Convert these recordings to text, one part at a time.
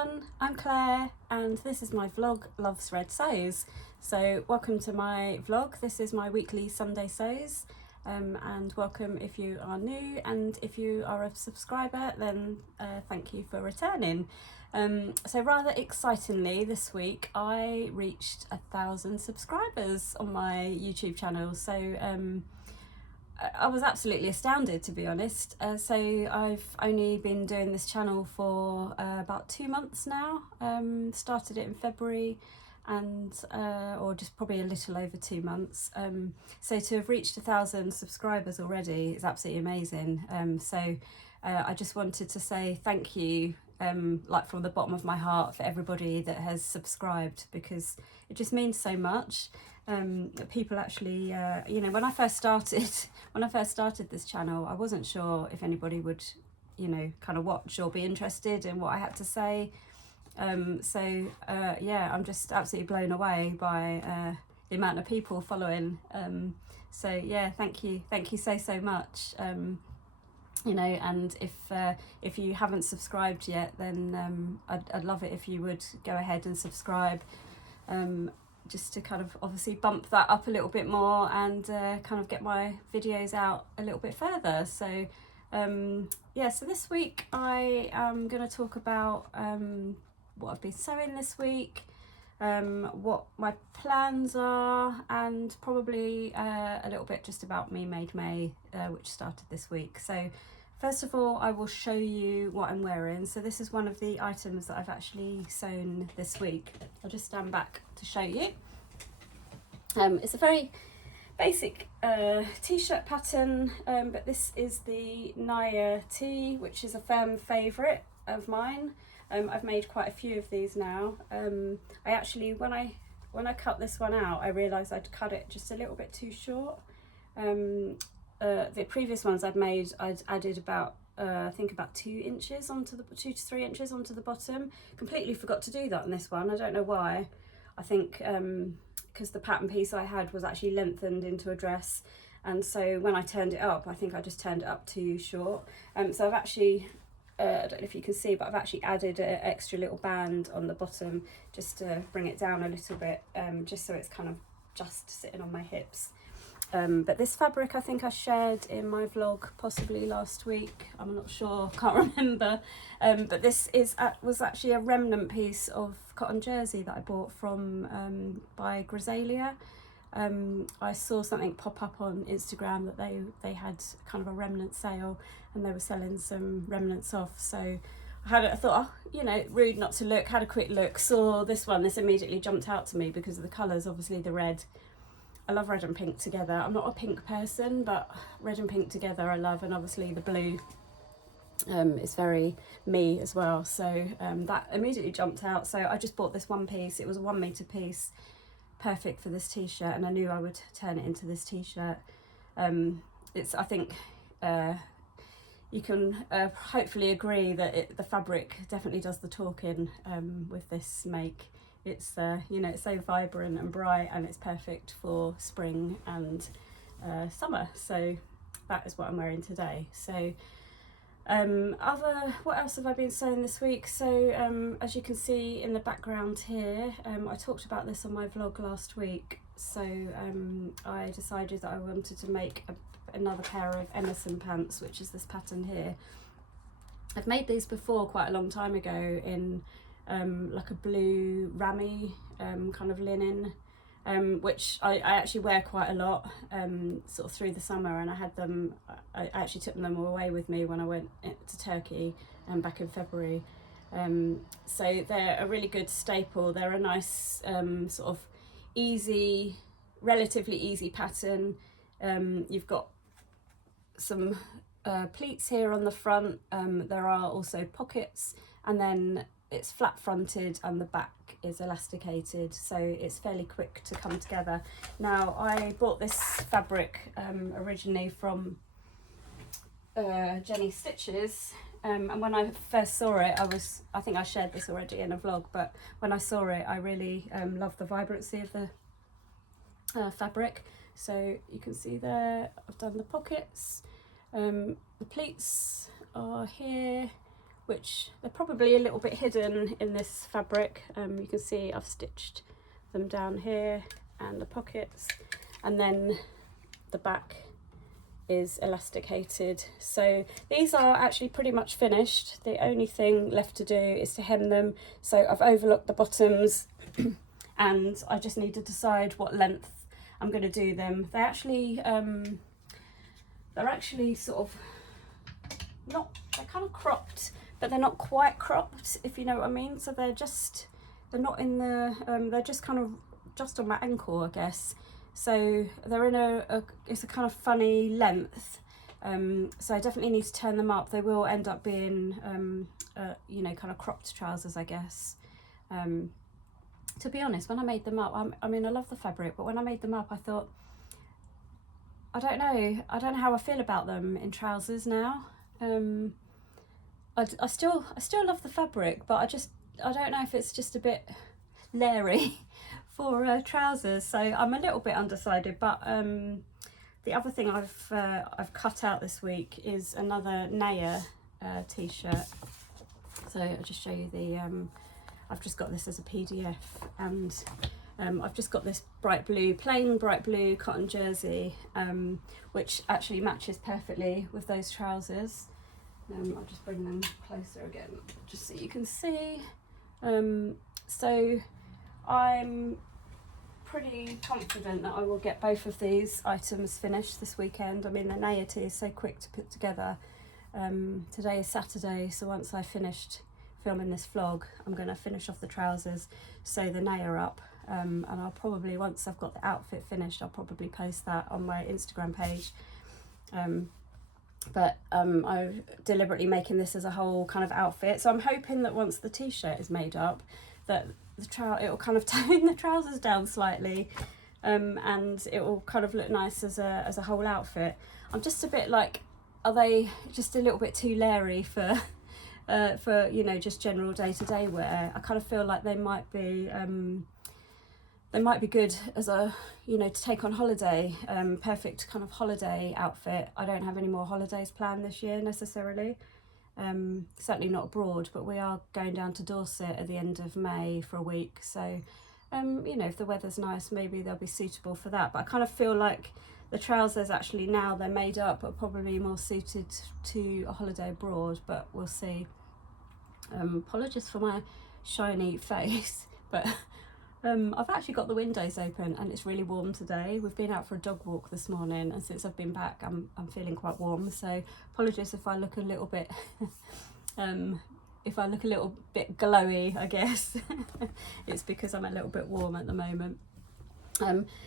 everyone, I'm Claire and this is my vlog Loves Red Sews. So welcome to my vlog. This is my weekly Sunday sews and welcome if you are new, and if you are a subscriber then thank you for returning. So rather excitingly this week I reached 1,000 subscribers on my YouTube channel. So I was absolutely astounded, to be honest. So I've only been doing this channel for about 2 months now. Started it in February and or just probably a little over 2 months. So to have reached 1,000 subscribers already is absolutely amazing. So I just wanted to say thank you, like from the bottom of my heart, for everybody that has subscribed, because it just means so much. People actually, you know, when I first started this channel, I wasn't sure if anybody would, you know, kind of watch or be interested in what I had to say. Yeah, I'm just absolutely blown away by the amount of people following. So yeah, thank you so much. You know, and if you haven't subscribed yet, then I'd love it if you would go ahead and subscribe. Just to kind of obviously bump that up a little bit more and kind of get my videos out a little bit further. So yeah, so this week I am going to talk about what I've been sewing this week, what my plans are, and probably a little bit just about Me Made May, which started this week. So first of all, I will show you what I'm wearing. So this is one of the items that I've actually sewn this week. I'll just stand back to show you. It's a very basic t-shirt pattern, but this is the Naya tee, which is a firm favourite of mine. I've made quite a few of these now. I actually, when I cut this one out, I realised I'd cut it just a little bit too short. The previous ones I'd made, I'd added about I think about 2 inches onto the 2 to 3 inches onto the bottom. Completely forgot to do that on this one. I don't know why. I think because the pattern piece I had was actually lengthened into a dress, and so when I turned it up, I think I just turned it up too short. So I've actually I don't know if you can see, but I've actually added an extra little band on the bottom just to bring it down a little bit, just so it's kind of just sitting on my hips. But this fabric I think I shared in my vlog possibly last week, I'm not sure, can't remember, but this was actually a remnant piece of cotton jersey that I bought from by Grisalia. I saw something pop up on Instagram that they had kind of a remnant sale and they were selling some remnants off, so I thought, oh, you know, rude not to look, had a quick look, saw this one, this immediately jumped out to me because of the colours, obviously the red. I love red and pink together. I'm not a pink person, but red and pink together I love, and obviously the blue is very me as well. So that immediately jumped out. So I just bought this one piece. It was a 1 metre piece, perfect for this t-shirt, and I knew I would turn it into this t-shirt. I think you can hopefully agree that the fabric definitely does the talking with this make. It's you know, it's so vibrant and bright, and it's perfect for spring and summer. So that is what I'm wearing today. So what else have I been sewing this week? So as you can see in the background here, I talked about this on my vlog last week. So I decided that I wanted to make another pair of Emerson pants, which is this pattern here. I've made these before quite a long time ago in like a blue rammy kind of linen, which I actually wear quite a lot sort of through the summer, and I actually took them away with me when I went to Turkey back in February. So they're a really good staple. They're a nice sort of easy, relatively easy pattern. You've got some pleats here on the front. There are also pockets, and then it's flat fronted and the back is elasticated, so it's fairly quick to come together. Now I bought this fabric originally from Jenny Stitches, and when I first saw it, I think I shared this already in a vlog, but when I saw it I really loved the vibrancy of the fabric. So you can see there I've done the pockets, the pleats are here which they're probably a little bit hidden in this fabric. You can see I've stitched them down here and the pockets, and then the back is elasticated. So these are actually pretty much finished. The only thing left to do is to hem them. So I've overlooked the bottoms and I just need to decide what length I'm going to do them. They're actually sort of they're kind of cropped, but they're not quite cropped, if you know what I mean. So they're not in the they're just kind of just on my ankle, I guess. So they're in it's a kind of funny length. So I definitely need to turn them up. They will end up being you know, kind of cropped trousers, I guess. To be honest, when I made them up, I mean, I love the fabric, but when I made them up, I thought, I don't know how I feel about them in trousers now. I still love the fabric, but I don't know if it's just a bit leery for trousers, so I'm a little bit undecided. But the other thing I've cut out this week is another Naya t-shirt. So I'll just show you the I've just got this as a PDF, and I've just got this plain bright blue cotton jersey, which actually matches perfectly with those trousers. I'll just bring them closer again, just so you can see. So I'm pretty confident that I will get both of these items finished this weekend. I mean, the Naya tee is so quick to put together. Today is Saturday, so once I've finished filming this vlog, I'm going to finish off the trousers, sew the Naya up, and I'll probably, once I've got the outfit finished, I'll probably post that on my Instagram page. But I'm deliberately making this as a whole kind of outfit, so I'm hoping that once the t-shirt is made up, that it will kind of tone the trousers down slightly, and it will kind of look nice as a whole outfit. I'm just a bit like, are they just a little bit too leery for you know, just general day-to-day wear? I kind of feel like they might be good as a, you know, to take on holiday, perfect kind of holiday outfit. I don't have any more holidays planned this year necessarily, certainly not abroad, but we are going down to Dorset at the end of May for a week, so you know, if the weather's nice, maybe they'll be suitable for that. But I kind of feel like the trousers, actually, now they're made up, are probably more suited to a holiday abroad, but we'll see. Apologies for my shiny face, but I've actually got the windows open and it's really warm today. We've been out for a dog walk this morning, and since I've been back, I'm feeling quite warm. So apologies if I look a little bit glowy, I guess. It's because I'm a little bit warm at the moment.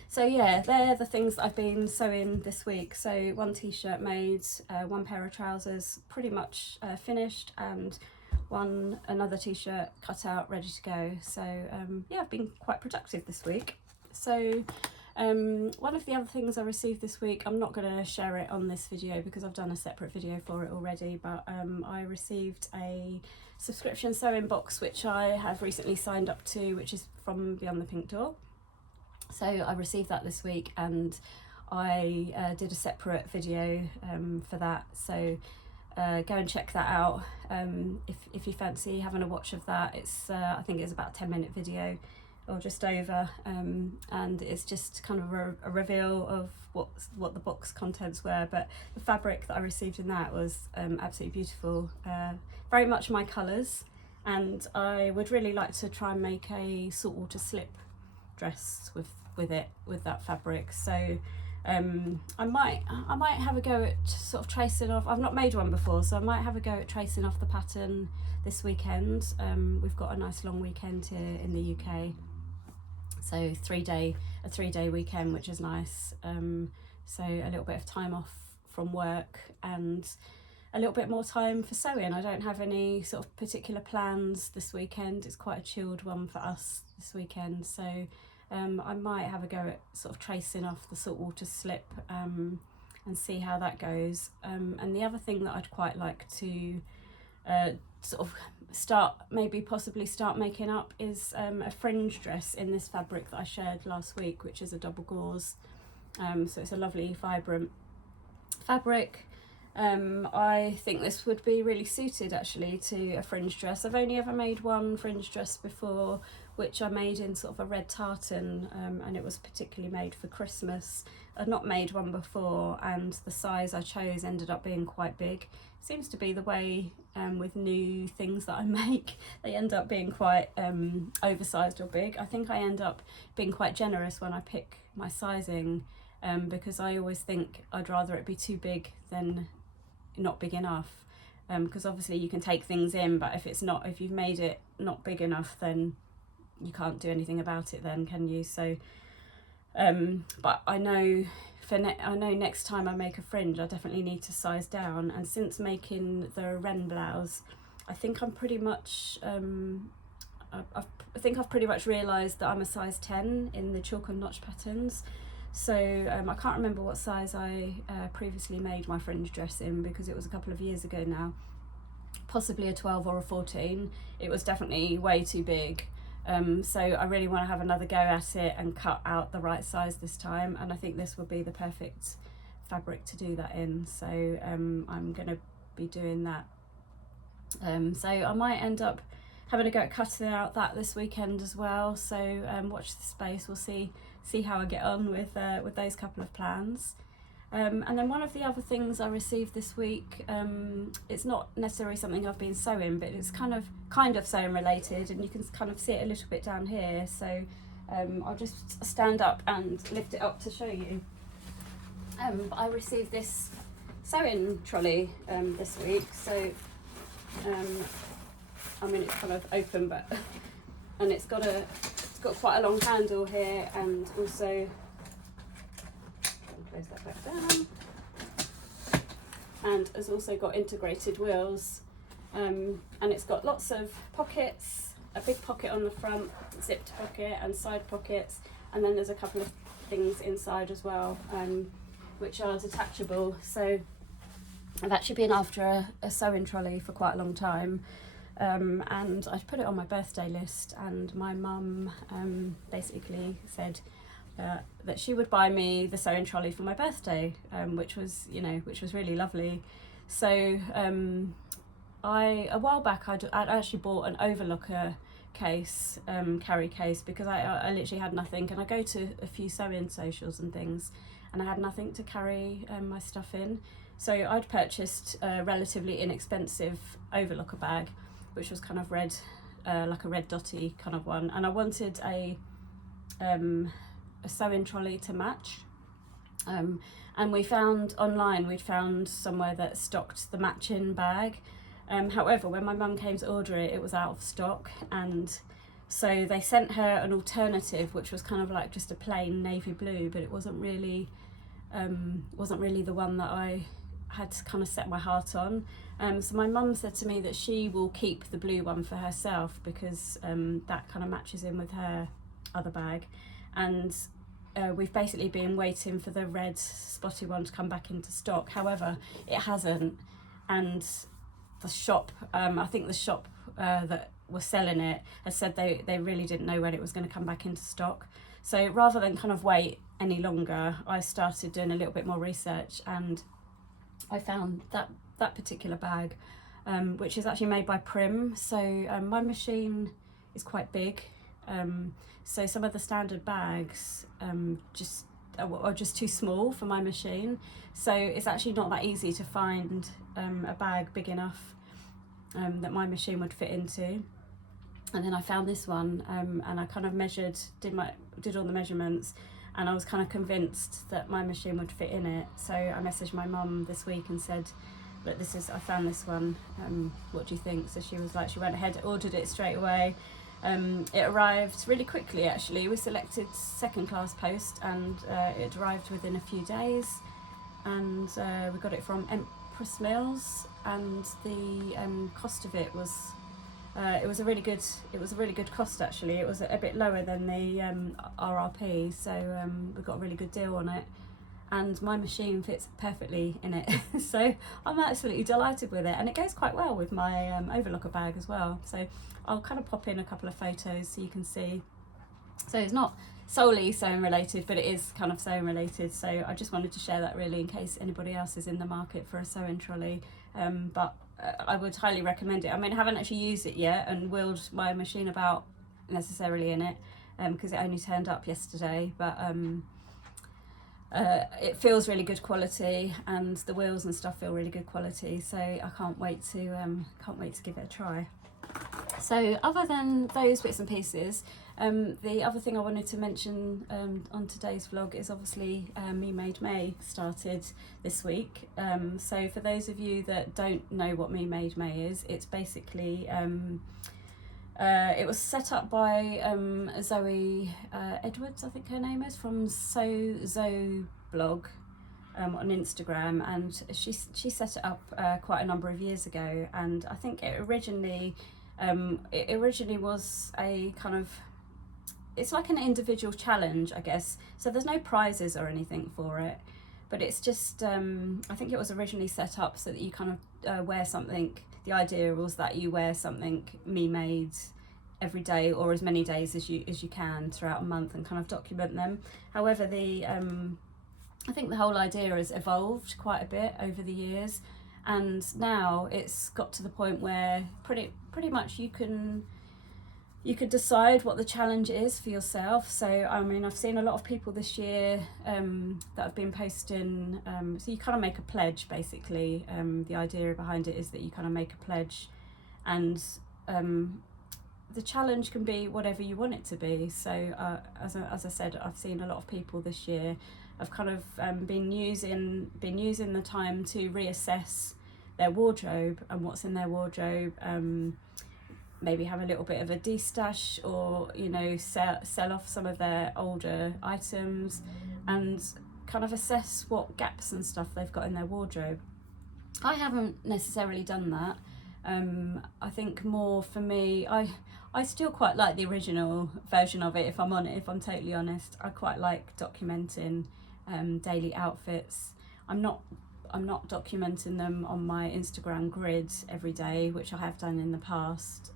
So yeah, they're the things that I've been sewing this week. So one t-shirt made, one pair of trousers pretty much finished, and another t-shirt cut out, ready to go. So yeah, I've been quite productive this week. So one of the other things I received this week, I'm not going to share it on this video because I've done a separate video for it already, but I received a subscription sewing box which I have recently signed up to, which is from Beyond the Pink Door. So I received that this week, and I did a separate video for that. So go and check that out if you fancy having a watch of that. It's I think it's about a 10-minute video or just over, and it's just kind of a reveal of what the box contents were. But the fabric that I received in that was absolutely beautiful, very much my colours, and I would really like to try and make a saltwater slip dress with that fabric. So I might have a go at sort of tracing off. I've not made one before, so I might have a go at tracing off the pattern this weekend. We've got a nice long weekend here in the UK, so a three-day weekend, which is nice. So a little bit of time off from work and a little bit more time for sewing. I don't have any sort of particular plans this weekend. It's quite a chilled one for us this weekend, so I might have a go at sort of tracing off the saltwater slip and see how that goes. And the other thing that I'd quite like to sort of possibly start making up is a fringe dress in this fabric that I shared last week, which is a double gauze. So it's a lovely vibrant fabric. I think this would be really suited actually to a fringe dress. I've only ever made one fringe dress before, which I made in sort of a red tartan, and it was particularly made for Christmas. I'd not made one before, and the size I chose ended up being quite big. Seems to be the way with new things that I make, they end up being quite oversized or big. I think I end up being quite generous when I pick my sizing, because I always think I'd rather it be too big than not big enough, because obviously you can take things in, but if you've made it not big enough, then you can't do anything about it then, can you? So but I know next time I make a fringe I definitely need to size down, and since making the Wren blouse I think I'm pretty much I think I've pretty much realised that I'm a size 10 in the chalk and notch patterns. So I can't remember what size I previously made my fringe dress in, because it was a couple of years ago now. Possibly a 12 or a 14. It was definitely way too big. So I really want to have another go at it and cut out the right size this time, and I think this will be the perfect fabric to do that in. So I'm going to be doing that. So I might end up having a go at cutting out that this weekend as well. So watch the space. We'll see how I get on with those couple of plans. And then one of the other things I received this week, it's not necessarily something I've been sewing, but it's kind of sewing related, and you can kind of see it a little bit down here. So I'll just stand up and lift it up to show you. I received this sewing trolley this week. So I mean, it's kind of open, but and it's got quite a long handle here, and also close that back down, and has also got integrated wheels, and it's got lots of pockets, a big pocket on the front, zipped pocket and side pockets, and then there's a couple of things inside as well, which are detachable. So I've actually been after a sewing trolley for quite a long time. And I put it on my birthday list, and my mum basically said that she would buy me the sewing trolley for my birthday, which was really lovely. So a while back I'd actually bought an overlocker case, carry case, because I literally had nothing, and I go to a few sewing socials and things, and I had nothing to carry my stuff in. So I'd purchased a relatively inexpensive overlocker bag, which was kind of red, like a red dotty kind of one, and I wanted a sewing trolley to match, and we'd found somewhere that stocked the matching bag. However, when my mum came to order it, it was out of stock, and so they sent her an alternative, which was kind of like just a plain navy blue, but it wasn't really the one that I had to kind of set my heart on. So my mum said to me that she will keep the blue one for herself, because that kind of matches in with her other bag, and we've basically been waiting for the red spotty one to come back into stock. However, it hasn't, and the shop, I think the shop that was selling it has said they really didn't know when it was going to come back into stock. So rather than kind of wait any longer, I started doing a little bit more research, and I found that particular bag, which is actually made by Prim. So my machine is quite big, so some of the standard bags are just too small for my machine. So it's actually not that easy to find a bag big enough that my machine would fit into. And then I found this one, and I kind of did all the measurements, and I was kind of convinced that my machine would fit in it. So I messaged my mum this week and said, look, I found this one, what do you think? So she was like, she went ahead, ordered it straight away. It arrived really quickly actually. We selected second class post, and it arrived within a few days, and we got it from Empress Mills, and the cost of it was it was a really good cost actually. It was a bit lower than the RRP, so we got a really good deal on it, and my machine fits perfectly in it. So I'm absolutely delighted with it, and it goes quite well with my overlocker bag as well. So I'll kind of pop in a couple of photos so you can see. So it's not solely sewing related, but it is kind of sewing related. So I just wanted to share that really in case anybody else is in the market for a sewing trolley. But I would highly recommend it. I mean, I haven't actually used it yet and wheeled my machine about necessarily in it because it only turned up yesterday, but it feels really good quality, and the wheels and stuff feel really good quality. So I can't wait to give it a try. So other than those bits and pieces, the other thing I wanted to mention on today's vlog is obviously Me Made May started this week. So for those of you that don't know what Me Made May is, it's basically it was set up by Zoe Edwards, I think her name is, from Zoe blog on Instagram, and she set it up quite a number of years ago. And I think it originally was a kind of, it's like an individual challenge, I guess. So there's no prizes or anything for it, but it's just I think it was originally set up so that you kind of wear something. The idea was that you wear something me made every day, or as many days as you can throughout a month, and kind of document them. However, I think the whole idea has evolved quite a bit over the years, and now it's got to the point where pretty much you can decide what the challenge is for yourself. So I mean, I've seen a lot of people this year that have been posting, so you kind of make a pledge basically. The idea behind it is that you kind of make a pledge, and the challenge can be whatever you want it to be. So as I said, I've seen a lot of people this year have kind of been using the time to reassess their wardrobe and what's in their wardrobe. Maybe have a little bit of a de-stash, or sell off some of their older items, and kind of assess what gaps and stuff they've got in their wardrobe. I haven't necessarily done that. I think more for me, I still quite like the original version of it, if I'm totally honest. I quite like documenting daily outfits. I'm not documenting them on my Instagram grid every day, which I have done in the past.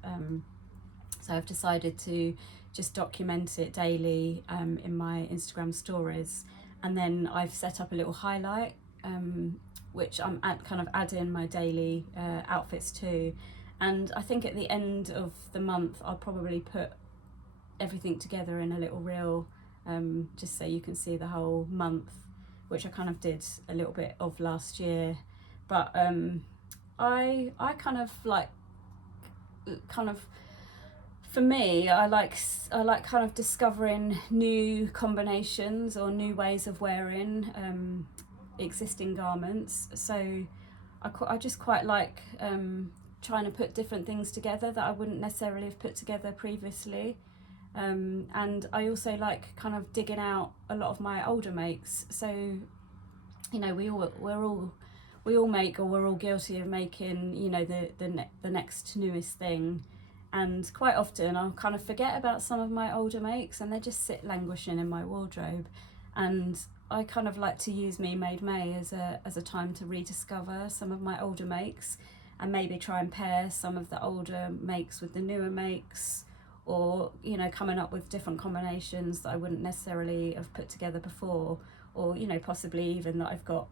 So I've decided to just document it daily in my Instagram stories, and then I've set up a little highlight which I'm kind of adding my daily outfits to. And I think at the end of the month I'll probably put everything together in a little reel, just so you can see the whole month, which I kind of did a little bit of last year. But I kind of for me, I like kind of discovering new combinations or new ways of wearing existing garments. So I just quite like trying to put different things together that I wouldn't necessarily have put together previously. And I also like kind of digging out a lot of my older makes. So, we all make, or we're all guilty of making, the next newest thing. And quite often I'll kind of forget about some of my older makes, and they just sit languishing in my wardrobe. And I kind of like to use Me Made May as a time to rediscover some of my older makes, and maybe try and pair some of the older makes with the newer makes, or coming up with different combinations that I wouldn't necessarily have put together before, or possibly even that I've got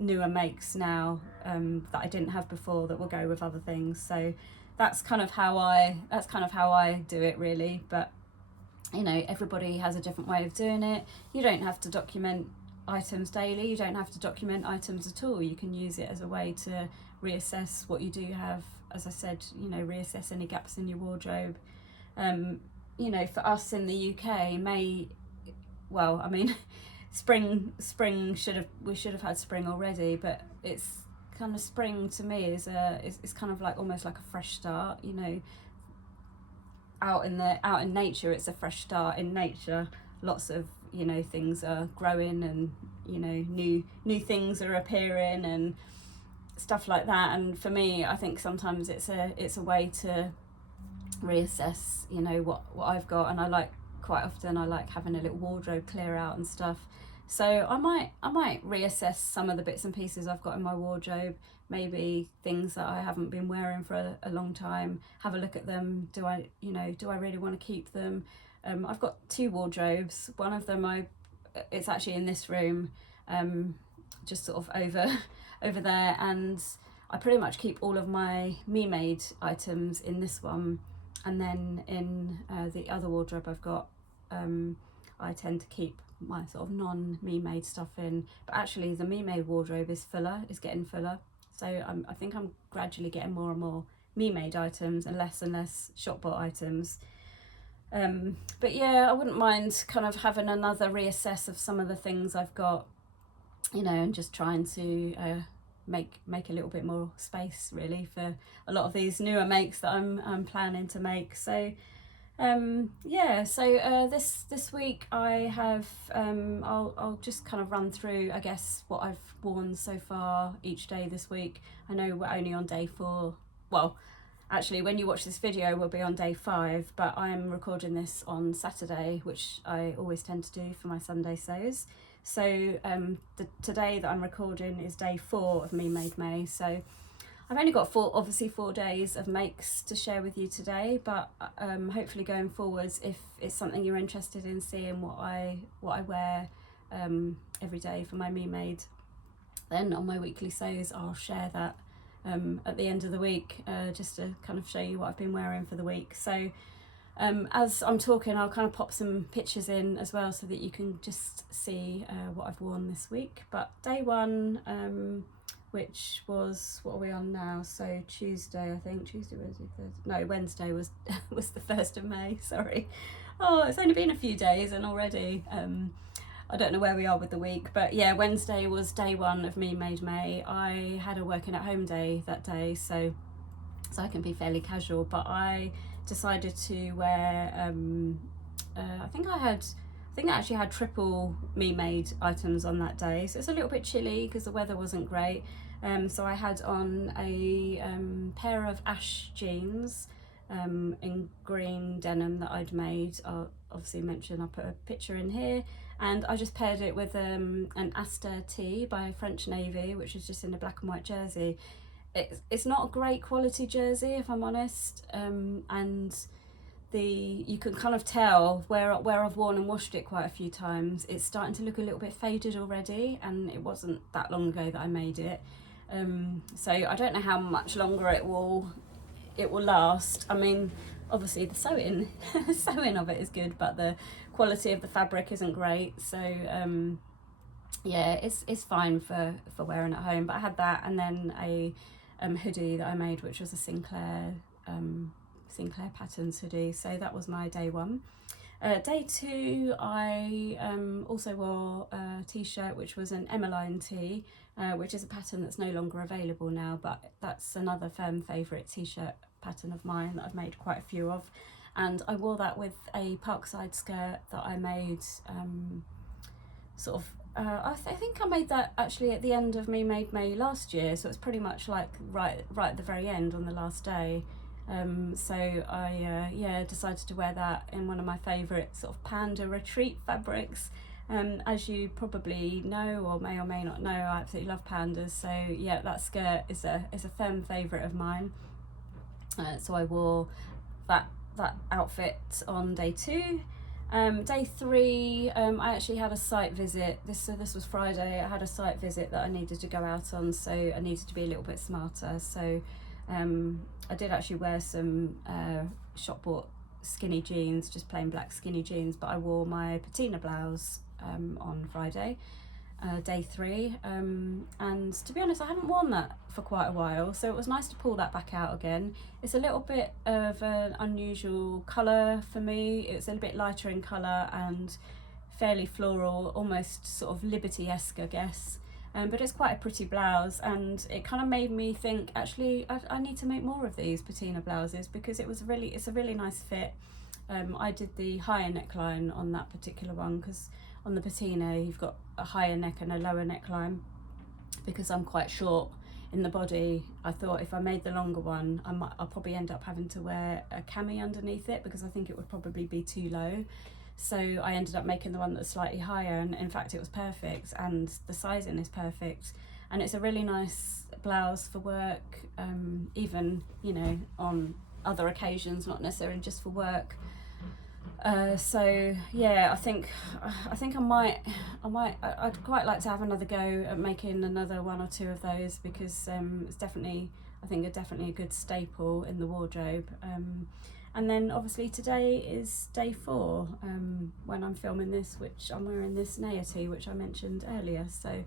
newer makes now that I didn't have before that will go with other things. So that's kind of how I do it, really. But everybody has a different way of doing it. You don't have to document items daily, you don't have to document items at all. You can use it as a way to reassess what you do have, as I said, reassess any gaps in your wardrobe. For us in the UK, spring we should have had spring already, but it's kind of, spring to me is kind of like almost like a fresh start. Out in nature, it's a fresh start in nature. Lots of things are growing, and new things are appearing and stuff like that. And for me, I think sometimes it's a way to reassess what I've got. And I like having a little wardrobe clear out and stuff. So I might reassess some of the bits and pieces I've got in my wardrobe, maybe things that I haven't been wearing for a long time, have a look at them. Do I really want to keep them? I've got 2 wardrobes. One of them it's actually in this room, just sort of over there, and I pretty much keep all of my me-made items in this one, and then in the other wardrobe I've got, I tend to keep my sort of non-me-made stuff in. But actually the me-made wardrobe is getting fuller, so I think I'm gradually getting more and more me-made items and less shop bought items. But yeah, I wouldn't mind kind of having another reassess of some of the things I've got, you know, and just trying to make a little bit more space really for a lot of these newer makes that I'm planning to make. So yeah, so this week I have I'll just kind of run through, I guess, what I've worn so far each day this week. I know we're only on day 4. Well, actually, when you watch this video, we'll be on day 5, but I'm recording this on Saturday, which I always tend to do for my Sunday sews. So today that I'm recording is day 4 of Me Made May. So I've only got 4 days of makes to share with you today, but hopefully going forwards, if it's something you're interested in seeing what I wear every day for my Me Made, then on my weekly sews I'll share that at the end of the week, just to kind of show you what I've been wearing for the week. So as I'm talking, I'll kind of pop some pictures in as well so that you can just see what I've worn this week. But day 1, which was, what are we on now? So Tuesday, I think. Tuesday, Wednesday, Thursday. No, Wednesday was was the 1st of May, sorry. Oh, it's only been a few days and already I don't know where we are with the week, but yeah, Wednesday was day 1 of Me Made May. I had a working at home day that day, so I can be fairly casual, but I decided to wear I think I actually had triple Me Made items on that day, so it's a little bit chilly because the weather wasn't great. So I had on a pair of ash jeans in green denim that I'd made. I'll obviously mention, I'll put a picture in here, and I just paired it with an Aster tee by French Navy, which is just in a black and white jersey. It's not a great quality jersey, if I'm honest, and you can kind of tell where I've worn and washed it quite a few times. It's starting to look a little bit faded already, and it wasn't that long ago that I made it. So I don't know how much longer it will last. I mean, obviously the sewing of it is good, but the quality of the fabric isn't great. So yeah, it's fine for wearing at home. But I had that, and then a hoodie that I made, which was a Sinclair Patterns hoodie. So that was my day 1. Day 2, I also wore a t-shirt which was an Emmeline tee, which is a pattern that's no longer available now, but that's another firm favourite t-shirt pattern of mine that I've made quite a few of. And I wore that with a Parkside skirt that I made I think I made that actually at the end of Me Made May last year, so it's pretty much like right at the very end on the last day. So I decided to wear that in one of my favourite sort of panda retreat fabrics. As you probably know or may not know, I absolutely love pandas, so yeah, that skirt is a firm favourite of mine. So I wore that outfit on day 2. Day 3, I actually had a site visit. This was Friday. I had a site visit that I needed to go out on, so I needed to be a little bit smarter. So I did actually wear some shop bought skinny jeans, just plain black skinny jeans, but I wore my patina blouse on Friday, day 3, and to be honest, I hadn't worn that for quite a while, so it was nice to pull that back out again. It's a little bit of an unusual colour for me. It's a little bit lighter in colour and fairly floral, almost sort of Liberty-esque, I guess. But it's quite a pretty blouse, and it kind of made me think, actually, I need to make more of these patina blouses, because it's a really nice fit. I did the higher neckline on that particular one, because on the patina you've got a higher neck and a lower neckline. Because I'm quite short in the body, I thought if I made the longer one, I'll probably end up having to wear a cami underneath it, because I think it would probably be too low. So I ended up making the one that's slightly higher, and in fact it was perfect, and the sizing is perfect, and it's a really nice blouse for work, even, you know, on other occasions, not necessarily just for work. So yeah, I'd quite like to have another go at making another one or two of those, because it's definitely, I think, definitely a good staple in the wardrobe. And then obviously today is day 4 when I'm filming this, which I'm wearing this Naya tee, which I mentioned earlier. So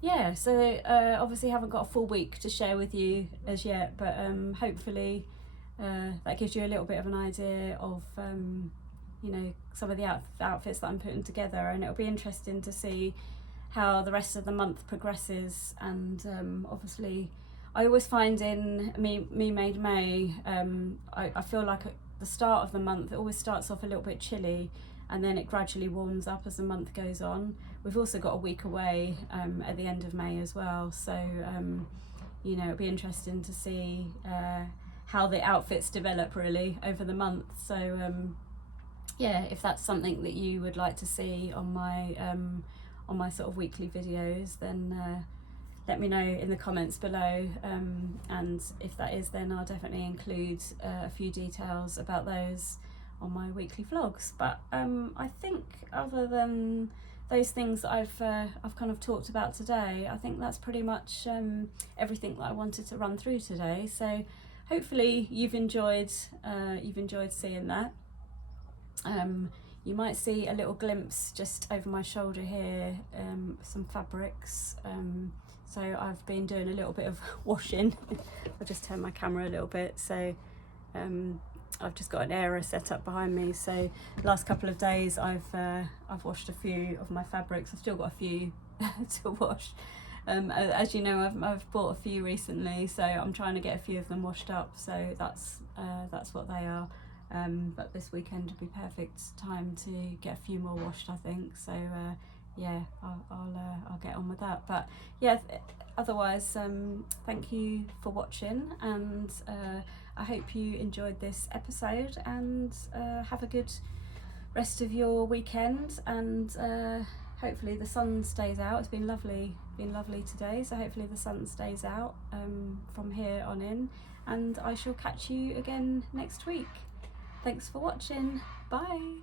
yeah, so obviously haven't got a full week to share with you as yet, but hopefully that gives you a little bit of an idea of you know, some of the outfits that I'm putting together, and it'll be interesting to see how the rest of the month progresses. And obviously I always find in Me Made May, I feel like at the start of the month it always starts off a little bit chilly, and then it gradually warms up as the month goes on. We've also got a week away at the end of May as well, so you know, it'll be interesting to see how the outfits develop really over the month. So yeah, if that's something that you would like to see on my sort of weekly videos, then let me know in the comments below, and if that is, then I'll definitely include a few details about those on my weekly vlogs. But I think other than those things that I've kind of talked about today, I think that's pretty much everything that I wanted to run through today. So hopefully you've enjoyed seeing that. You might see a little glimpse just over my shoulder here, some fabrics. So I've been doing a little bit of washing. I'll just turn my camera a little bit. So I've just got an airer set up behind me. So the last couple of days I've washed a few of my fabrics. I've still got a few to wash. As you know, I've bought a few recently, so I'm trying to get a few of them washed up. So that's what they are. But this weekend would be perfect time to get a few more washed, I think. So yeah, I'll get on with that. But yeah, otherwise, thank you for watching, and I hope you enjoyed this episode, and have a good rest of your weekend, and hopefully the sun stays out. It's been lovely today, so hopefully the sun stays out from here on in, and I shall catch you again next week. Thanks for watching. Bye.